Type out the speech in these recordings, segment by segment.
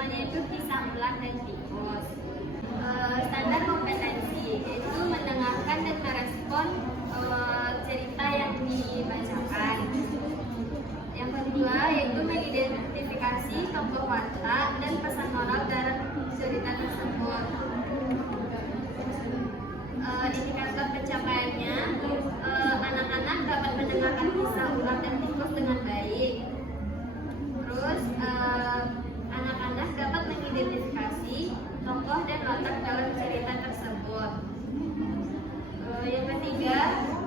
namanya itu kisah ular dan tikus. Standar kompetensi yaitu mendengarkan dan merespon cerita yang dibacakan. Yang kedua yaitu mengidentifikasi tokoh watak dan pesan moral dalam cerita tersebut. Indikator pencapaiannya, anak-anak dapat mendengarkan kisah ular dan tikus dengan baik. Terus anak-anak dapat mengidentifikasi tokoh dan watak dalam cerita tersebut. Yang ketiga,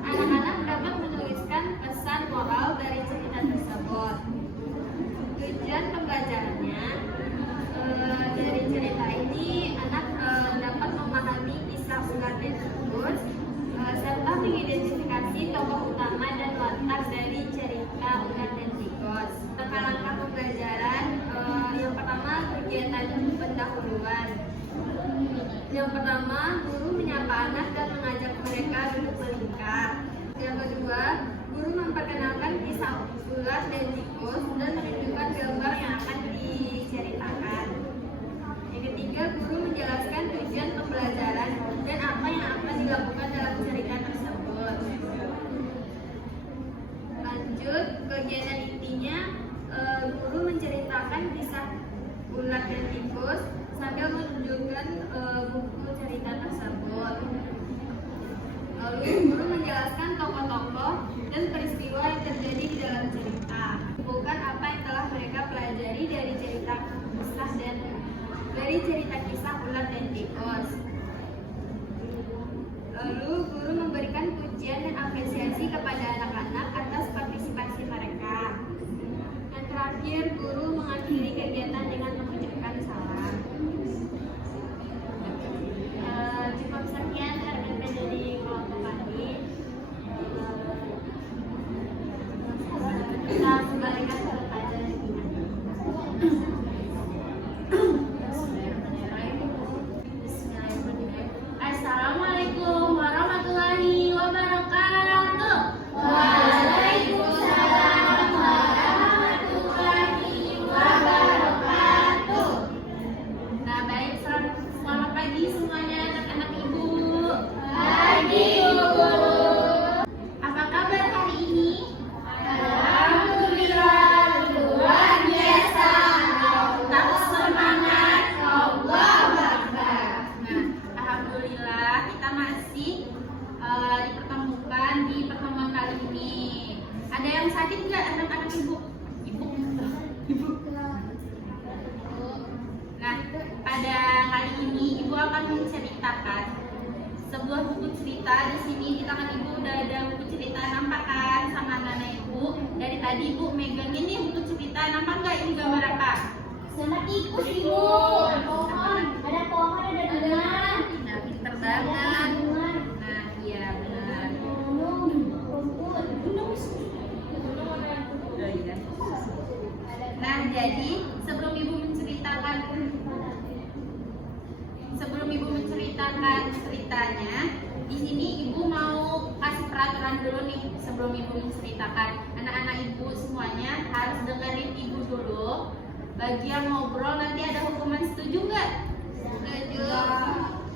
anak-anak dapat menuliskan pesan moral dari cerita tersebut. Tujuan pembelajarannya, dari cerita ini anak dapat memahami kisah ular dan tikus serta mengidentifikasi tokoh utama dan watak dari cerita ular dan tikus. Langkah-langkah pembelajaran, yang pertama kegiatan pendahuluan. Yang pertama, guru menyapa anak dan mengajak mereka duduk melingkar. Yang kedua, guru memperkenalkan kisah ular dan tikus dan menunjukkan gambar yang akan diceritakan. Yang ketiga, guru menjelaskan tujuan pembelajaran dan apa yang akan dilakukan dalam cerita tersebut. Lanjut, kegiatan intinya, guru menceritakan kisah ular dan tikus sambil menunjukkan buku cerita tersebut. Lalu guru menjelaskan tokoh-tokoh dan peristiwa yang terjadi di dalam cerita. Bukan apa yang telah mereka pelajari dari cerita kisah ular dan tikus. Lalu guru memberikan pujian dan apresiasi kepada anak-anak atas partisipasi mereka. Dan terakhir, guru mengakhiri kegiatan dengan mengucapkan salam. Cukup sekian RPP dari kelompok kami. Kita kembalikan kepada Assalamualaikum warahmatullahi wabarakatuh. Waalaikumsalam warahmatullahi wabarakatuh. Nah, baik, selamat pagi semuanya anak-anak ibu. Pagi, Bu. Apa kabar hari ini? Alhamdulillah, luar biasa. Tetap semangat, Allahu Akbar. Nah, alhamdulillah kita masih dipertemukan di pertemuan kali ini. Ada yang sakit nggak anak-anak ibu? Ibu. Nah, pada kali ini ibu akan menceritakan sebuah buku cerita. Di sini di tangan ibu udah ada buku cerita, nampak kan sama anak-anak ibu? Dari tadi ibu megang ini buku cerita, nampak nggak ini gambar apa? Sama tikus ibu. Pohon. Ada pohon, ada bunga. Nah, pinter banget. Nah, iya benar. Rumput. Oh, iya. Nah, jadi sebelum ibu menceritakan ceritanya, di sini ibu mau kasih peraturan dulu nih sebelum ibu menceritakan. Anak-anak ibu semuanya harus dengerin ibu dulu. Bagi yang ngobrol nanti ada hukuman, setuju nggak? Setuju.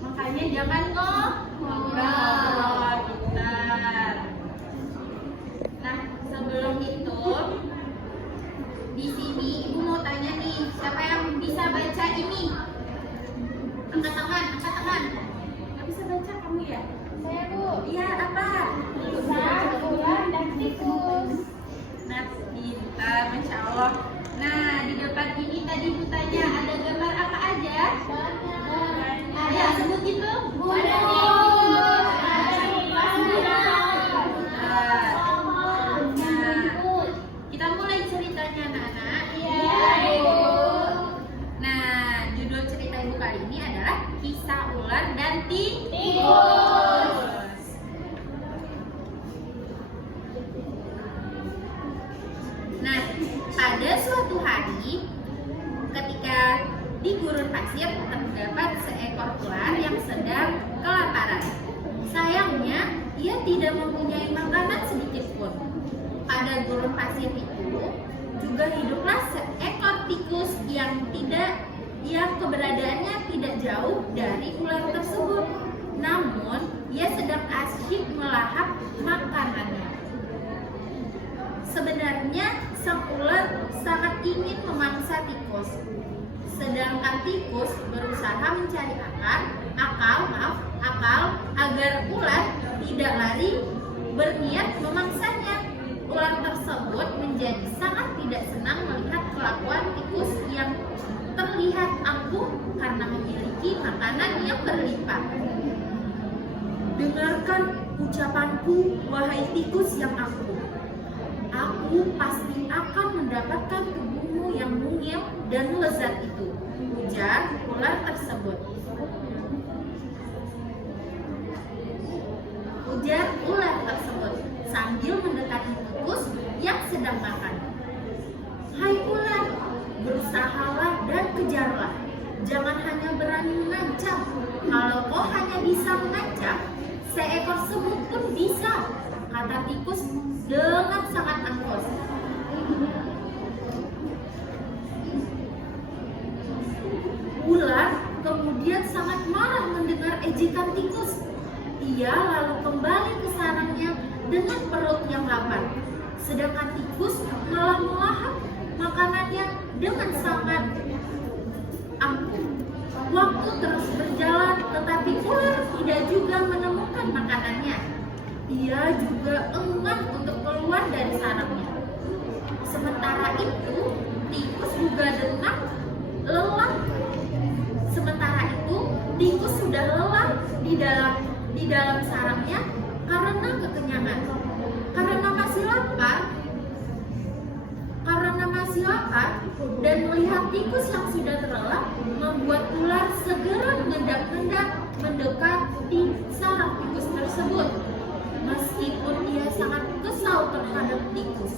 Makanya jangan kok ngobrol, pintar. Nah, sebelum itu di sini ibu mau tanya nih, siapa yang bisa baca ini? Angkat tangan, angkat tangan. Nggak bisa baca kamu ya? Saya Bu. Iya, apa? Kisah ular dan tikus. Nah, pintar, Masya Allah. Nah, di depan ini tadi ibu tanya ada gambar apa aja? Ada, sebut itu? Ada tikus. Ada kipas merah. Nah, kita mulai ceritanya anak-anak. Iya Ibu. Nah, judul cerita ibu kali ini adalah Kisah Ular dan Tikus. Nah, pada suatu hari ketika di gurun pasir terdapat seekor ular yang sedang kelaparan. Sayangnya, ia tidak mempunyai makanan sedikit pun. Pada gurun pasir itu juga hiduplah seekor tikus yang tidak yang keberadaannya tidak jauh dari ular tersebut. Namun, ia sedang asyik melahap makanannya. Sebenarnya, sang ular sangat ingin memangsa tikus. Sedangkan tikus berusaha mencari akal agar ular tidak lari berniat memangsanya. Ular tersebut menjadi sangat tidak senang melihat kelakuan tikus yang terlihat angkuh karena memiliki makanan yang berlimpah. Dengarkan ucapanku, wahai tikus yang angkuh. Aku pasti akan mendapatkan tubuhmu yang mungil dan lezat itu, ujar ular tersebut. Sambil mendekati tikus yang sedang makan. Hai ular, berusahalah dan kejarlah. Jangan hanya berani mengancam. Kalau kau hanya bisa mengancam, seekor semut pun bisa, kata tikus dengan sangat angkuh. Ular kemudian sangat marah mendengar ejekan tikus. Ia lalu kembali ke sarangnya dengan perut yang lapar. Sedangkan tikus malah melahap makanannya dengan sangat angkuh. Waktu terus berjalan, tetapi ular tidak juga menemukan makanannya. Ia juga enggan untuk keluar dari sarangnya. Sementara itu, tikus juga lelah. Tikus sudah lelah di dalam sarangnya karena kekenyangan. Karena masih lapar dan melihat tikus yang sudah terlelap, membuat ular segera mengendap-endap mendekati sarang tikus tersebut. Meskipun ia sangat kesal terhadap tikus,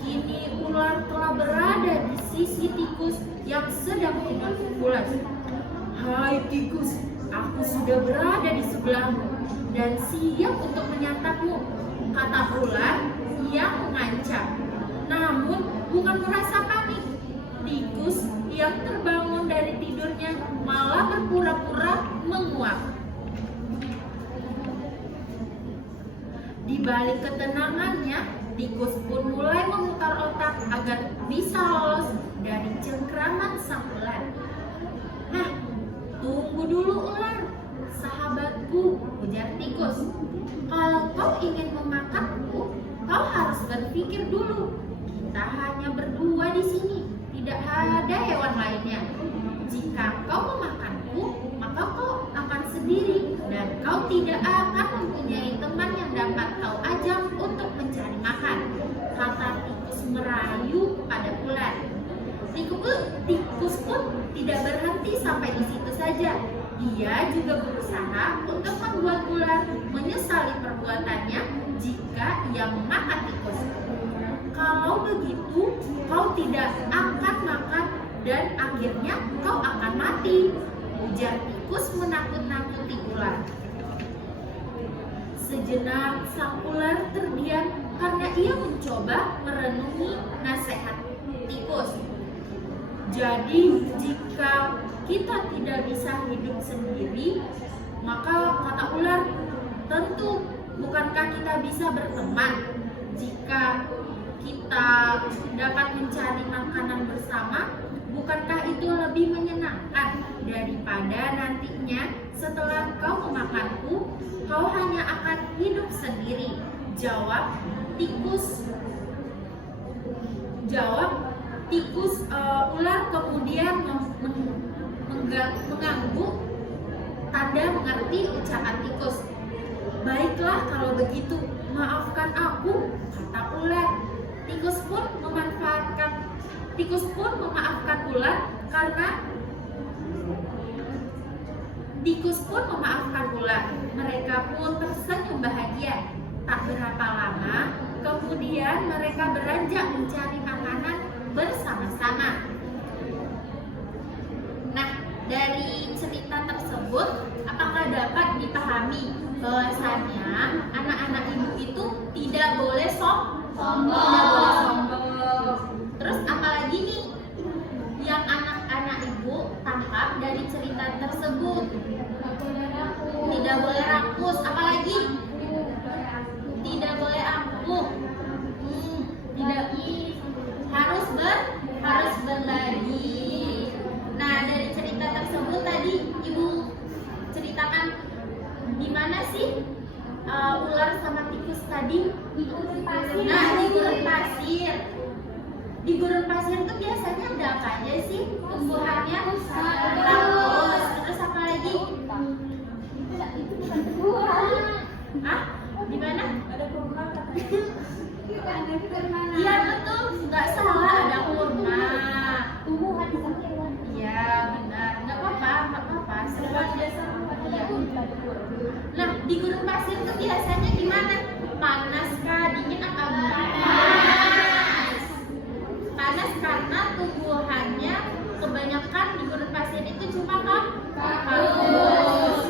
kini ular telah berada di sisi tikus yang sedang tidur pulas. Hai tikus, aku sudah berada di sebelahmu dan siap untuk menyantapmu, kata ular yang mengancam. Namun bukan merasa panik. Tikus yang terbangun dari tidurnya malah berpura-pura menguap. Di balik ketenangannya, tikus pun mulai memutar otak agar bisa lolos dari cengkraman sang ular. Hah, tunggu dulu ular, sahabatku, ujar tikus. Kalau kau ingin memakanku, kau harus berpikir dulu. Kita hanya berdua di sini, tidak ada hewan lainnya. Jika kau memakanku, maka kau akan sendiri dan kau tidak akan mempunyai teman yang dapat kau ajak untuk mencari makan, kata tikus merayu kepada ular. Tikus pun tidak berhenti sampai di situ saja. Ia juga berusaha untuk membuat ular menyesali perbuatannya jika ia memakan tikus. Kalau begitu, kau tidak akan makan dan akhirnya kau akan mati, ujar tikus menakut-nakuti ular. Sejenak sang ular terdiam karena ia mencoba merenungi nasihat tikus. Jadi, jika kita tidak bisa hidup sendiri, maka kata ular, tentu bukankah kita bisa berteman? Jika kita dapat mencari makanan bersama, bukankah itu lebih menyenangkan daripada nantinya setelah kau memakanku, kau hanya akan hidup sendiri? Jawab tikus. Ular kemudian mengangguk tanda mengerti ucapan tikus. Baiklah kalau begitu, maafkan aku, kata ular. Tikus pun memaafkan ular karena mereka pun tersenyum bahagia. Tak berapa lama, kemudian mereka beranjak mencari makanan bersama-sama. Nah, dari cerita tersebut, apakah dapat dipahami bahwasannya anak-anak ibu itu tidak boleh sombong. Terus apalagi nih yang anak-anak ibu cerita tersebut. Tidak boleh rakus, apalagi tidak boleh angkuh. Tidak harus berbagi. Nah, dari cerita tersebut tadi Ibu ceritakan di mana sih ular sama tikus tadi? Di gurun pasir. Nah, di gurun pasir. Di gurun pasir itu biasanya ada apa aja sih tumbuhannya? Rakus. Terus apa lagi? Itu bukan tumbuhan. Hah? Di mana? Ada kurma katanya. Iya betul, nggak salah, ada kurma. Tumbuhan bukan hewan. Iya benar, nggak apa-apa. Iya. Nah, di gurun pasir itu biasanya gimana? Panas kah? Dingin apa panas? Panas karena tumbuhannya kebanyakan di gurun pasir itu cuma kaktus.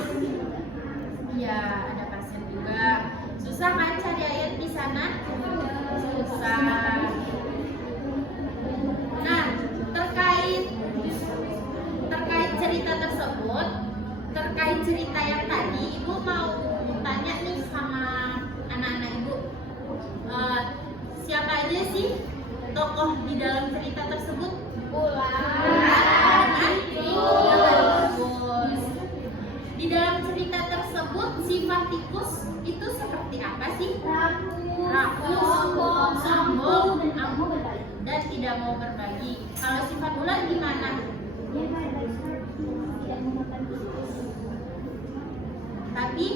Iya, ada pasir juga. Susah kan cari air di sana? Susah. Nah, terkait cerita tersebut, terkait cerita yang tadi, Ibu mau tanya nih sama anak-anak Ibu, siapa aja sih tokoh di dalam cerita tersebut? Ular. Tikus. Di dalam cerita tersebut, sifat tikus itu seperti apa sih? Rakus, sombong, dan tidak mau berbagi. Kalau sifat ular gimana? Dia baik-baik saja, tidak memakan tikus. Tapi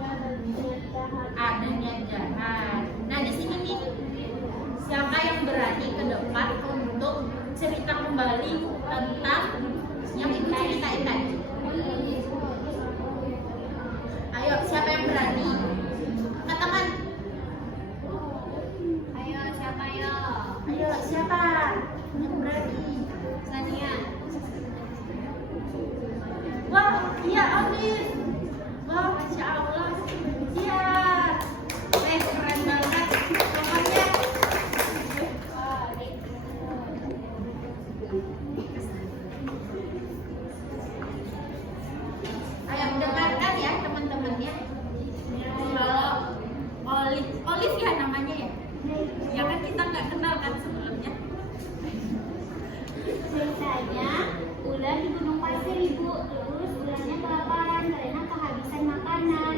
Tapi dia jahat. ada niat jahat. Nah, di sini nih, siapa yang berani ke depan untuk cerita kembali tentang yang Ibu ceritain tadi? Ayo, siapa yang berani? Katakan. Ayo, siapa yo? Ayo, siapa yang berani? Sania. Wah, iya Alif. Wah, Masya Allah. Iya. Keren banget. Pokoknya. Ayo dengarkan ya teman-temannya. Kalau Olive ya namanya ya. Ya kan kita nggak kenal kan sebelumnya. Ceritanya, ular di gunung pasir, Ibu. Terus ularnya kelaparan karena kehabisan makanan.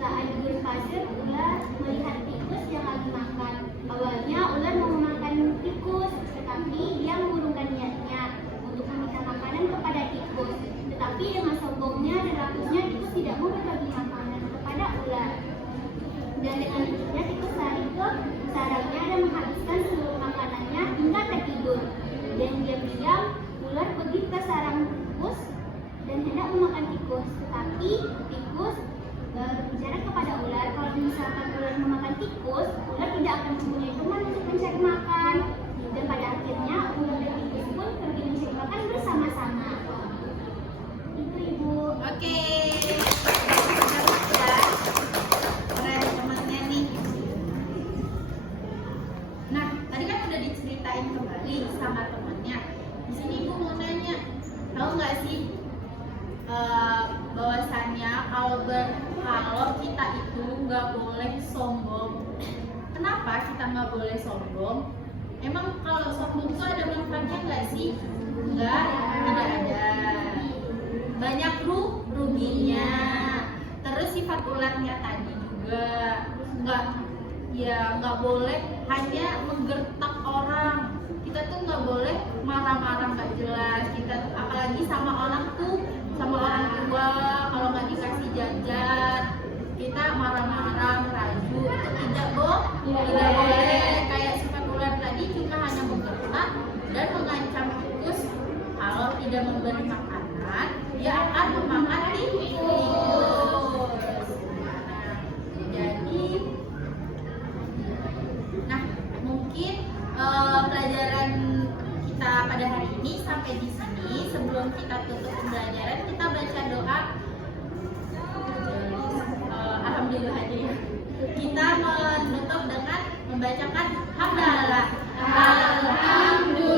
Saat di gunung pasir, ular melihat tikus yang lagi makan. Awalnya ular mau memakan tikus, tetapi dia mengurungkan niatnya untuk meminta makanan kepada tikus. Tetapi dengan sombongnya dan rakusnya, tikus tidak mau berbagi makanan kepada ular. Dan dengan liciknya tikus lari ke sarangnya dan menghabiskan seluruh makanannya hingga tertidur. Dan diam-diam ular pergi ke sarang tikus dan hendak memakan tikus. Tetapi tikus berbicara kepada ular, kalau misalkan ular memakan tikus, ular tidak akan mempunyai teman untuk mencari makan. Dan pada akhirnya ular dan tikus pun pergi mencari makan bersama-sama. Itu Ibu. Oke. Ya. Keren temannya nih. Nah, tadi kan udah diceritain kembali sama temannya. Di sini Ibu mau nanya, tahu nggak sih bahwasannya kalau kita itu nggak boleh sombong. Kenapa kita nggak boleh sombong? Emang kalau sombong itu ada manfaatnya nggak sih? Enggak, tidak ada. Banyak ruginya. Terus sifat ularnya tadi juga nggak boleh hanya menggertak orang. Kita tuh nggak boleh marah-marah nggak jelas. Kita apalagi sama orang tua kalau nggak dikasih jajan kita marah-marah merayu, itu tidak boleh. Kayak sifat ular tadi cuma hanya menggertak dan mengancam tikus kalau tidak memberi makanan dia akan memakan tikus. Jadi mungkin pelajaran kita pada hari ini sampai di sini. Sebelum kita tutup pembelajaran, kita baca doa. Alhamdulillah aja ya. Kita menutup dengan membacakan hamdalah. Alhamdulillah.